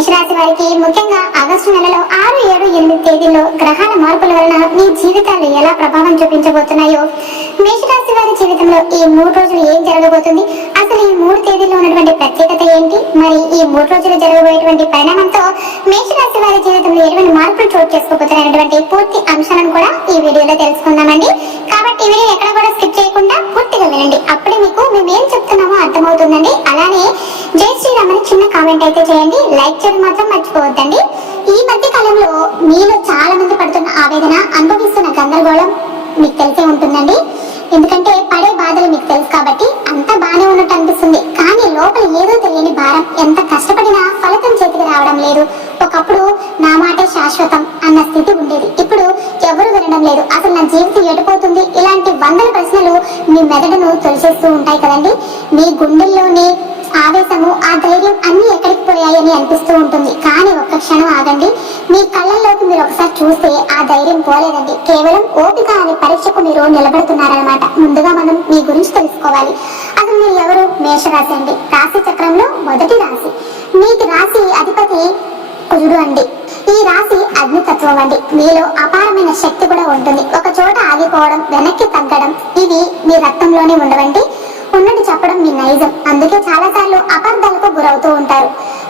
మేషరాశి వారికి ముఖ్యంగా ఆగస్టు నెలలో 6, 7, 8 తేదీల్లో గ్రహాల మార్పుల వలన మీ జీవితాలు ఎలా ప్రభావం చూపించబోతున్నాయో, మేషరాశి వారి జీవితంలో ఈ 3 రోజులు ఏం జరగబోతుంది, అసలు ఈ 3 తేదీల్లో ఉన్నటువంటి ప్రత్యేకత ఏంటి, మరి ఈ 3 రోజులు జరగబోయేటువంటి పరిణామంతో మేషరాశి వారి జీవితంలో ఎటువంటి మార్పులు చోటు చేసుకోబోతున్నటువంటి పూర్తి అంశాలను కూడా ఈ వీడియోలో తెలుసుకుందామండి. కాబట్టి ఈ వీడియో ఎక్కడ కూడా స్కిప్ చేయకుండా పూర్తిగా వినండి, అప్పుడే మీకు మేము ఏం చెప్తున్నామో అర్థమవుతుందండి. అలానే జై శ్రీరామ్ అని చిన్న కామెంట్ అయితే చేయండి, లైక్ చేయడం మాత్రం మర్చిపోవద్దండి. ఈ మధ్య కాలంలో మీలో చాలా మంది పడుతున్న ఆవేదన, అనుభవిస్తున్న గందరగోళం మీకు తెలిసే ఉంటుందండి. ఎందుకంటే పడే బాధలు మీకు తెలుసు కాబట్టి అంతా బాగానే ఉన్నట్టు అనిపిస్తుంది, కానీ లోపల ఏదో తెలియని భారం. ఎంత కష్టపడినా ఫలితం చేతికి రావడం లేదు. ఒకప్పుడు నా మాటే శాశ్వతం అన్న స్థితి ఉండేది, ఇప్పుడు ఎవరు వినడం లేదు. అసలు నా జీవితం ఎడిపోతుంది, ఇలాంటి వందల ప్రశ్నలు మీ మెదడును తొలిచేస్తూ ఉంటాయి కదండి. మీ గుండెల్లోని ఆవేశము, ఆ ధైర్యం అన్ని ఎక్కడికి పోయాయని అనిపిస్తూ ఉంటుంది. కానీ ఒక్క క్షణం ఆగండి, మీ కళ్ళల్లోకి మీరు ఒకసారి చూస్తే ఆ ధైర్యం పోలేదండి. కేవలం ఓపిక అనే పరీక్షకు మీరు నిలబడుతున్నారనమాట. ముందుగా మనం మీ గురించి తెలుసుకోవాలి. అసలు మీరు ఎవరు? మేషరాశి అండి, రాశి చక్రంలో మొదటి రాశి. మీకు రాశి అధిపతి కుజుడు అండి. ఈ రాశి అగ్నితత్వం అండి. మీలో అపారమైన శక్తి కూడా ఉంటుంది. ఒక చోట ఆగిపోవడం, వెనక్కి తగ్గడం ఇవి మీ రక్తంలోనే ఉండవండి. ఉన్నట్టు చెప్పడం మీ నైజం. అందుకే చాలా సార్లు అపార్థాలకు గురవుతూ ఉంటారు.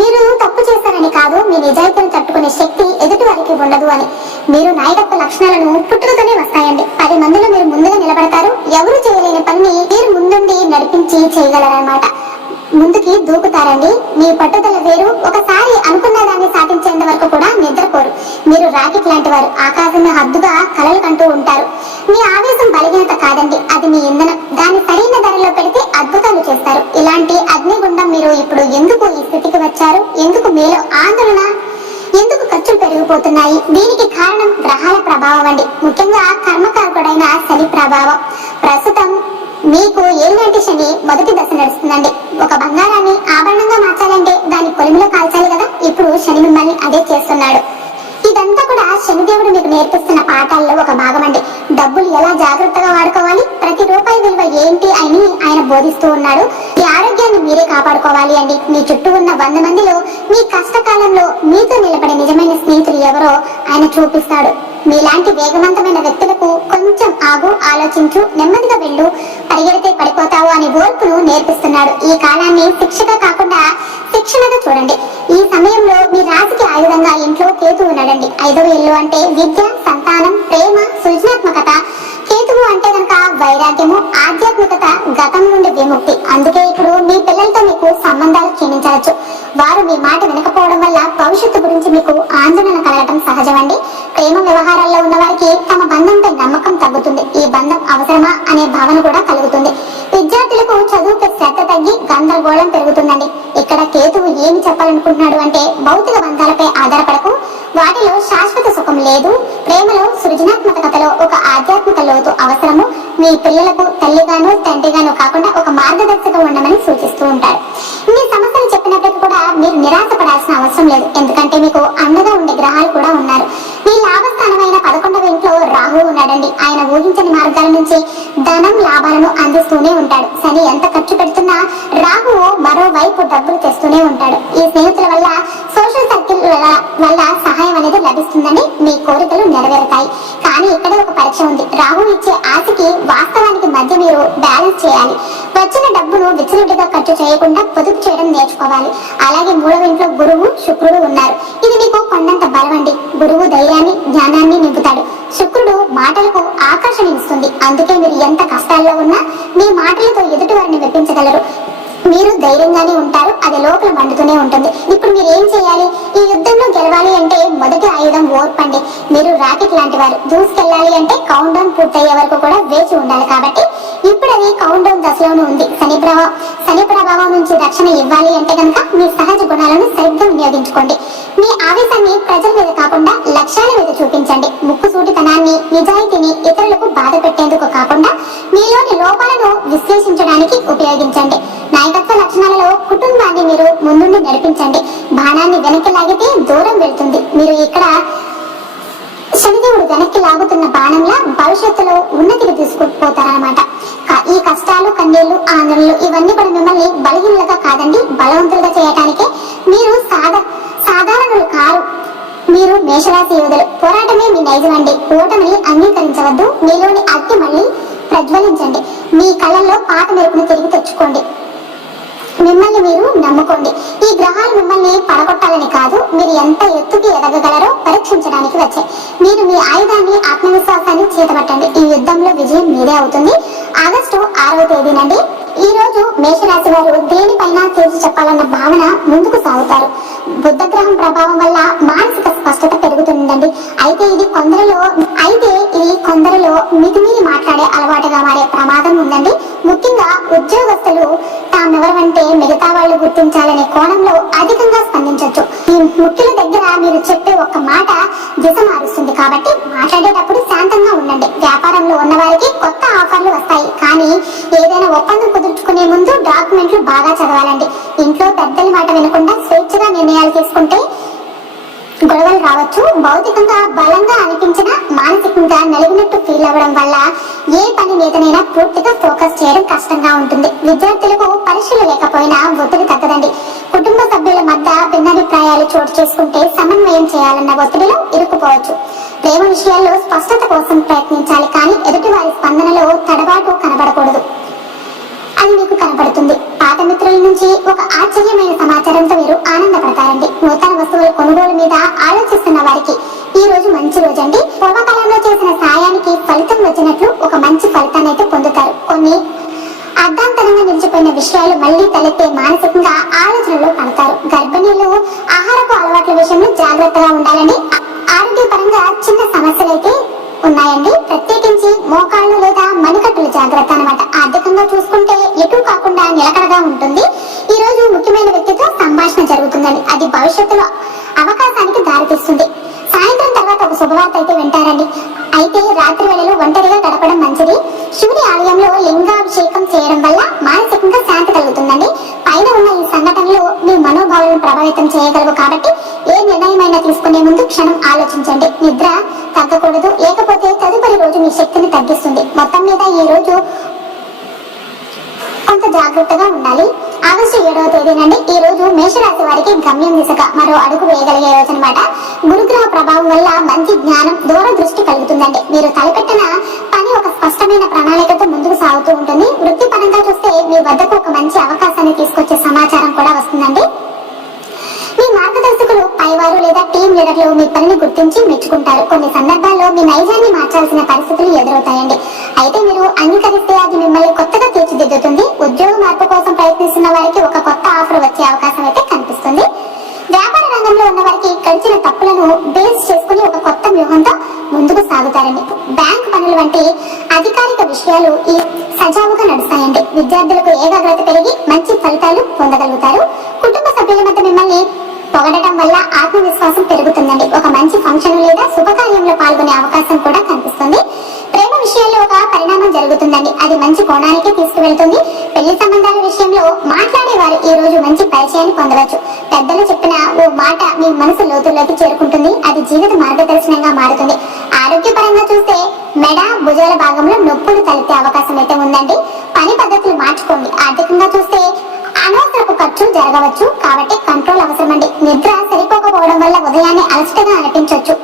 మీరు తప్పు చేస్తారని కాదు, మీ నిజాయితీని తట్టుకునే శక్తి ఎదుటి వారికి ఉండదు అని. మీరు నాయకత్వ లక్షణాలను పుట్టుకతోనే వస్తాయండి. 10 మందిలో మీరు ముందుగా నిలబడతారు. ఎవరు చేయలేని పనిని మీరు ముందుండి నడిపించి చేయగలరన్నమాట. ముందుకి దూకుతారండి. మీ పట్టుదల వేరు. ఒకసారి అనుకున్న దాన్ని సాధించేంత వరకు కూడా నిద్రపోరు. మీరు రాకెట్ లాంటి వారు, ఆకాశం హద్దుగా కలలు కంటూ ఉంటారు. మీ ఆవేశం బలహీనత కాదండి, అది మీ ఇంధనం. దాన్ని సరైన ధరలో పెడితే అద్భుతాలు చేస్తారు. ఇలాంటి అగ్నిగుండం మీరు ఇప్పుడు ఎందుకు ఈ స్థితికి వచ్చారు? ఎందుకు మీలో ఆందోళన, ఎందుకు ఖర్చులు పెరిగిపోతున్నాయి? దీనికి కారణం గ్రహాల ప్రభావం అండి. ముఖ్యంగా కర్మకారకుడైన శని ప్రభావం. ప్రస్తుతం మీకు ఏళ్ళంటి శని మొదటి దశ నడుస్తుందండి. ఒక బంగారాన్ని ఆభరణంగా మార్చాలంటే దాన్ని కొలిమిలో కాల్చాలి కదా. ఇప్పుడు శని మిమ్మల్ని అదే చేస్తున్నాడు. ఇదంతా కూడా శనిదేవుడు మీకు నేర్పిస్తున్న పాఠాల్లో ఒక భాగం అండి. డబ్బులు ఎలా జాగ్రత్తగా వాడుకోవాలి, ప్రతి రూపాయి విలువ ఏంటి అని ఆయన బోధిస్తూ ఉన్నాడు. ఈ ఆరోగ్యాన్ని మీరే కాపాడుకోవాలి అండి. మీ చుట్టూ ఉన్న 100 మందిలో మీ కష్టకాలంలో మీతో నిలబడే నిజమైన స్నేహితులు ఎవరో ఆయన చూపిస్తాడు. మీలాంటి వేగవంతమైన వ్యక్తులకు కొంచెం ఆగు, ఆలోచించు, నెమ్మదిగా వెళ్ళు, పరిగెడితే పడిపోతావు అని ఓర్పును నేర్పిస్తున్నాడు. ఈ కాలాన్ని శిక్షగా కాకుండా శిక్షణగా చూడండి. ఈ సమయంలో మీ రాశికి ఆయుధంగా ఇంట్లో కేతు ఉన్నాడండి. 5వ ఇల్లు అంటే విద్య, సంతానం, ప్రేమ, సృజనాత్మకత. కేతువు అంటే కనుక వైరాగ్యము, ఆధ్యాత్మికత, గతం నుండి విముక్తి. అందుకే ఇప్పుడు మీ పిల్లలతో మీకు సంబంధాలు క్షీణించవచ్చు. వారు మీ మాట వినకపోవడం వల్ల భవిష్యత్తు గురించి మీకు ఆందోళన కలగటం సహజమండి. ప్రేమ వ్యవహారాల్లో ఉన్న వారికి తమ బంధంపై నమ్మకం తగ్గుతుంది. ఈ బంధం అవసరమా అనే భావన కూడా కలుగుతుంది. విద్యార్థులకు చదువుపై శ్రద్ధ తగ్గి గందరగోళం పెరుగుతుందండి. ఇక్కడ కేతువు ఏమి చెప్పాలనుకుంటున్నాడు అంటే, భౌతిక బంధాలపై ఆధారపడకు, వాటిలో శాశ్వత సుఖం లేదు. ప్రేమలో, సృజనాత్మకతలో ఒక ఆధ్యాత్మిక లోతు అవసరము. మీ పిల్లలకు తల్లిగాను తండ్రిగాను కాకుండా ఒక మార్గదర్శకం ఉండమని సూచిస్తూ ఉంటారు. మీ సమస్యలు చెప్పినప్పటికీ కూడా మీరు నిరాశపడాల్సిన అవసరం లేదు, ఎందుకంటే మీకు అండగా ఉండే గ్రహాలు కూడా ఉన్నారు. మీ లాభస్థానమైన 11వ ఇంట్లో రాహు ఉన్నాడండి. ఆయన ఊహించని మార్గాల నుంచి ధనం, లాభాలను అందిస్తూనే ఉంటాడు. శని ఎంత ఖర్చు పెడుతున్నా రాహువు మరోవైపు డబ్బులు తెస్తూనే ఉంటాడు. ఈ స్నేహితుల వల్ల, సోషల్ సర్కిల్ వల్ల సహాయం అనేది లభిస్తుందని మీ కోరికలు నెరవేరుతాయి. కానీ ఇక్కడే ఒక పరీక్ష ఉంది. రాహు ఇచ్చే ఆశకి వాస్తవానికి మధ్య మీరు బ్యాలెన్స్ చేయాలి. వచ్చిన డబ్బును విచ్చలవిడిగా ఖర్చు చేయకుండా పొదుపు చేయడం నేర్చుకోవాలి. అలాగే 3వ ఇంట్లో గురువు, శుక్రుడు ఉన్నారు. ఇది మీకు కొండంత బలం అండి. గురువు ధైర్యాన్ని, జ్ఞానాన్ని నింపుతాడు. శుక్రుడు మాటలకు ఆకర్షణ ఇస్తుంది. అందుకే మీరు ఎంత కష్టాల్లో ఉన్నా మీ మాటలతో ఎదుటి వారిని మెప్పించగలరు. మీరు ధైర్యంగానే ఉంటారు, అది లోపల మండుతూనే ఉంటుంది. ఇప్పుడు మీరు ఏం చేయాలి? ఈ యుద్ధంలో గెలవాలి అంటే మొదటి ఆయుధం ఓర్పండి. మీరు రాకెట్ లాంటి వారు. దూసుకెళ్ళాలి అంటే కౌంట్ డౌన్ పూర్తయ్యే వరకు కూడా వేచి ఉండాలి. కాబట్టి ఇప్పుడు అది కౌంట్ డౌన్ దశలోనే ఉంది. శని ప్రభావం నుంచి రక్షణ ఇవ్వాలి అంటే కనుక మీ సహజ గుణాలను సరిగ్గా వినియోగించుకోండి. మీ ఆవేశాన్ని ప్రజల మీద కాకుండా లక్ష్యాల మీద చూపించండి. ముక్కుసూటితనాన్ని, నిజాయితీని ఇతరులకు బాధ పెట్టేందుకు కాకుండా మీలోని లోపాలను విశ్లేషించడానికి ఉపయోగించండి. నాయకత్వ లక్షణాలలో కుటుంబాన్ని మీరు ముందుండి నడిపించండి. బాణాన్ని వెనక్కి లాగితే దూరం వెళ్తుంది. మీరు ఇక్కడ శనిదేవుడు వెనక్కి లాగుతున్న బాణంలా భవిష్యత్తులో ఉన్నతికి తీసుకుపోతారనమాట. ఈ కష్టాలు, కన్నీళ్లు, ఆందోళనలు ఇవన్నీ కూడా మిమ్మల్ని బలహీనలుగా కాదండి, బలవంతులుగా చేయటానికే. మీరు మేషరాశి యోధులు, పోరాటమే మీ నైజం అండి. ఓటమిని అంగీకరించవద్దు. మీలోని అగ్ని మళ్ళీ ప్రజ్వలించండి. మీ కళ్ళల్లో పాత మెరుపును తిరిగి తెచ్చుకోండి. మిమ్మల్ని మీరు నమ్ముకోండి. ఈ గ్రహాలు మిమ్మల్ని పడగొట్టాలని కాదు, మీరు ఎంత ఎత్తుకి ఎదగగలరో పరీక్షించడానికి వచ్చాయి. మీరు మీ ఆయుధాన్ని, ఆత్మవిశ్వాసాన్ని చేతబట్టండి. ఈ యుద్ధంలో విజయం మీదే అవుతుంది. ఆగస్టు 6వ తేదీనండి. ఈ రోజు మేషరాశి వారు దేనిపైన తేల్చి చెప్పాలన్న భావన ముందుకు సాగుతారు. బుద్ధ గ్రహం ప్రభావం వల్ల మానసిక స్పష్టత పెరుగుతుందండి. అయితే ఇది కొందరిలో మితిమీరి మాట్లాడే అలవాటుగా మారే ప్రమాదం ఉందండి. ముఖ్యంగా ఉద్యోగస్తులు తామెవరంటే మిగతా వాళ్ళు గుర్తించాలనే కోణంలో అధికంగా స్పందించవచ్చు. ఈ ముఖ్యుల దగ్గర మీరు చెప్పే ఒక్క మాట దిశ మారుస్తుంది. కాబట్టి మాట్లాడేటప్పుడు శాంతంగా ఉండండి. వ్యాపారంలో ఉన్న వారికి కొత్త ఆఫర్లు వస్తాయి, కానీ ఏదైనా ఒప్పందం కుదుర్చుకునే ముందు డాక్యుమెంట్లు బాగా చదవాలండి. ఇంట్లో పెద్దల మాట వినకుండా స్వేచ్ఛగా నిర్ణయాలు తీసుకుంటే గొడవలు రావచ్చు. భౌతికంగా బలంగా అనిపించిన మానసికంగా నలిగినట్టు ఫీల్ అవ్వడం వల్ల ఏ పని మీదనైనా పూర్తిగా ఫోకస్ చేయడం కష్టంగా ఉంటుంది. విద్యార్థులకు పరీక్షలు లేకపోయినా ఒత్తిడి తగ్గదండి. కుటుంబ సభ్యుల మధ్య భిన్నాభిప్రాయాలు చోటు చేసుకుంటే సమన్వయం చేయాలన్న ఒత్తిడిలో ఇరుక్కుపోవచ్చు. ప్రేమ విషయాల్లో స్పష్టత కోసం ప్రయత్నించాలి, కానీ ఎదుటి వారి స్పందనలో తడబాటు కనబడకూడదు. అది మీకు కనపడుతుంది. పాత మిత్రుల నుంచి ఒక ఆశ్చర్యమైన సమాచారంతో మీరు ఆనందపడతారండి. నూతన వస్తువుల కొనుగోలు మీద ఆలోచిస్తున్న వారికి ఈ రోజు మంచి రోజు అండి. పూర్వకాలంలో చేసిన సాయానికి ఫలితం వచ్చినట్లు ఒక మంచి ఫలితాన్ని అయితే పొందుతారు. కొన్ని అర్ధాంతరంగా నిలిచిపోయిన విషయాలు మళ్లీ తలెత్తే మానసికంగా ఆలోచనలో పడతారు. గర్భిణీలు ఆహారపు అలవాట్ల విషయంలో జాగ్రత్తగా ఉండాలని. ఆరోగ్యపరంగా చిన్న సమస్యలు అయితే ఉన్నాయండి. ప్రత్యేకించి మోకాళ్ళు లేదా మణికట్టుల జాగ్రత్త అన్నమాట. ఆర్థికంగా చూసుకుంటే ఎటు కాకుండా నిలకడగా ఉంటుంది. ఈ రోజు ముఖ్యమైన వ్యక్తితో సంభాషణ జరుగుతుందండి. అది భవిష్యత్తులో అవకాశానికి దారితీస్తుంది. సాయంత్రం తర్వాత ఒక శుభవార్త అయితే వింటారండి. అయితే రాత్రి వేళలో ఒంటరిగా గడపడం మంచిది. శివుని ఆలయంలో లింగాభిషేకం చేయడం వల్ల మానసికంగా శాంతి కలుగుతుందండి. పైన ఉన్న ఈ సంఘటనలు మీ మనోభావాలను ప్రభావితం చేయగలవు. కాబట్టి ఏ నిర్ణయమైనా తీసుకునే ముందు క్షణం ఆలోచించండి. నిద్ర తగ్గకూడదు, లేకపోతే తదుపరి రోజు మీ శక్తిని తగ్గిస్తుంది. మొత్తం మీద ఈ రోజు కొంత జాగ్రత్తగా ఉండాలి. ఆగస్టు 7వ తేదీనండి. ఈ రోజు మేషరాశి వారికి గమ్యం దిశగా మరో అడుగు వేయగలిగే రోజు అనమాట. గురుగ్రహ ప్రభావం వల్ల మంచి జ్ఞానం, దూరదృష్టి కలుగుతుందండి. మీరు తలపెట్టిన పని ఒక స్పష్టమైన ప్రణాళికతో ముందుకు సాగుతూ ఉంటుంది. వృత్తిపరంగా చూస్తే మీ వద్దకు ఒక మంచి అవకాశాన్ని తీసుకొచ్చే సమాచారం కూడా వస్తుందండి. మీ మార్గదర్శకులు, పైవారు లేదా టీం లీడర్లు మీ పనిని గుర్తించి మెచ్చుకుంటారు. కొన్ని సందర్భాల్లో మీ నైజాన్ని మార్చాల్సిన పరిస్థితులు ఎదురవుతాయండి. అయితే మీరు అంగీకరిస్తే అది మిమ్మల్ని కొత్తగా తీర్చిదిద్దుతుంది. ఉద్యోగ మార్పు కోసం ప్రయత్నిస్తున్న వారికి ఒక కొత్త ఆఫర్ వచ్చే అవకాశం అయితే కనిపిస్తుంది. వ్యాపార రంగంలో ఉన్న వారికి గడిచిన తప్పులను బేస్ చేసుకుని ఒక కొత్త వ్యూహంతో ముందుకు సాగుతారండి. బ్యాంక్ పనులు వంటి అధికారిక విషయాలు ఈ సజావుగా నడుస్తాయండి. విద్యార్థులకు ఏకాగ్రత పెరిగి మంచి ఫలితాలు పొందగలుగుతారు. కుటుంబ సభ్యుల మధ్య మిమ్మల్ని పొగడటం వల్ల ఆత్మవిశ్వాసం పెరుగుతుందండి. ఒక మంచి ఫంక్షన్ లేదా శుభకార్యంలో పాల్గొనే అవకాశం కూడా కనిపిస్తుంది. ప్రేమ విషయాల్లో ఒక పరిణామం జరుగుతుందండి. అది మంచి కోణానికి తీసుకువెళ్తుంది. పెళ్లి సంబంధాల విషయంలో మాట్లాడే వారు ఈ రోజు మంచి పరిచయాన్ని పొందవచ్చు. పెద్దలు చెప్పిన ఓ మాట మీ మనసు లోతుల్లోకి చేరుకుంటుంది. అది జీవిత మార్గదర్శనంగా మారుతుంది. ఆరోగ్యపరంగా చూస్తే మెడ, భుజాల భాగంలో నొప్పులు తలెత్తే అవకాశం అయితే ఉందండి. పని పద్ధతులు మార్చుకోండి. ఆర్థికంగా చూస్తే అనవసరపు ఖర్చు జరగవచ్చు, కాబట్టి కంట్రోల్ అవసరమండి. నిద్ర సరిపోకపోవడం వల్ల ఉదయాన్నే అలసటగా అనిపించవచ్చు.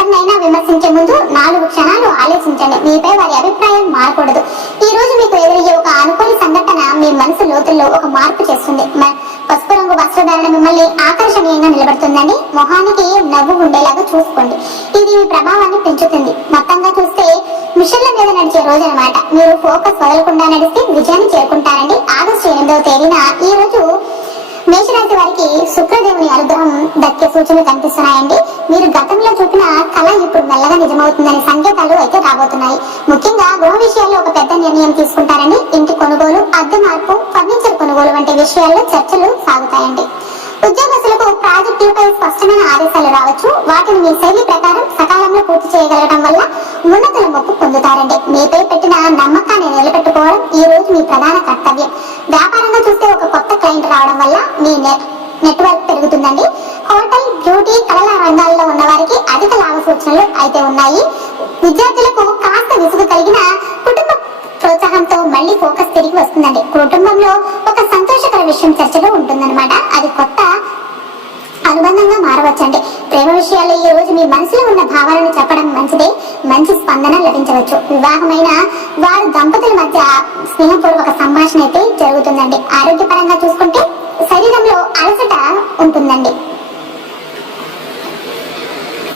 ఎవరినైనా విమర్శించే ముందు 4 క్షణాలు ఆలోచించండి. మీపై వారి అభిప్రాయం మారకూడదు. ఈ రోజు మీకు ఎదురయ్యే ఒక అనుకోని సంఘటన మీ మనసు లోతుల్లో ఒక మార్పు చేస్తుంది. పసుపు రంగు వస్త్రధారణ మిమ్మల్ని ఆకర్షణీయంగా నిలబడుతుందని. మొహానికి నవ్వు ఉండేలాగా చూసుకోండి. ఇది మీ ప్రభావాన్ని పెంచుతుంది. మొత్తంగా చూస్తే మిషన్ల మీద నడిచే రోజు అనమాట. మీరు ఫోకస్ వదలకుండా నడిస్తే విజయాన్ని చేరుకుంటారండి. ఆగస్టు 8వ తేదీన ఈ రోజు మేషరాశి వారికి శుక్రదేవుని అనుగ్రహం దక్కే సూచనలు కనిపిస్తున్నాయండి. మీరు గతంలో చూపిన కళ ఇప్పుడు మెల్లగా నిజమవుతుందనే సంకేతాలు అయితే రాబోతున్నాయి. ముఖ్యంగా గృహ విషయాల్లో ఒక పెద్ద నిర్ణయం తీసుకుంటారని. ఇంటి కొనుగోలు, అద్దె మార్పు, ఫర్నిచర్ కొనుగోలు వంటి విషయాల్లో చర్చలు సాగుతాయండి. ఉద్యోగస్తులకు ప్రాజెక్టులపై స్పష్టమైన ఆదేశాలు రావచ్చు. వాటిని మీ శైలి ప్రకారం సకాలంలో పూర్తి చేయగలగడం వల్ల ఉన్నతుల మొక్కు పొందుతారండి. మీపై పెట్టిన నమ్మకాన్ని నిలబెట్టుకోవడం ఈ రోజు మీ ప్రధాన కర్తవ్యం. వ్యాపారంగా చూస్తే ఒక కొత్త క్లయింట్ రావడం వల్ల మీ నెట్వర్క్ పెరుగుతుందండి. హోటల్, బ్యూటీ, కళల రంగాల్లో ఉన్న వారికి అధిక లాభ సూచనలు అయితే ఉన్నాయి. విద్యార్థులకు కాస్త విసుగు కలిగిన కుటుంబ ప్రోత్సాహంతో మళ్ళీ ఫోకస్ తిరిగి వస్తుందండి. కుటుంబంలో ఒక సంతోషకర విషయం చర్చలో ఉంటుందన్నమాట. అది కొత్త అనుబంధంగా మారవచ్చండి. ప్రేమ ప్రేమ విషయాల్లో ఈ రోజు మీ మనసులో ఉన్న భావాలను చెప్పడం మంచిదే, మంచి స్పందన లభించవచ్చు. వివాహమైన వారు దంపతుల మధ్య స్నేహపూర్వక సంభాషణ అయితే జరుగుతుందండి. ఆరోగ్యపరంగా చూసుకుంటే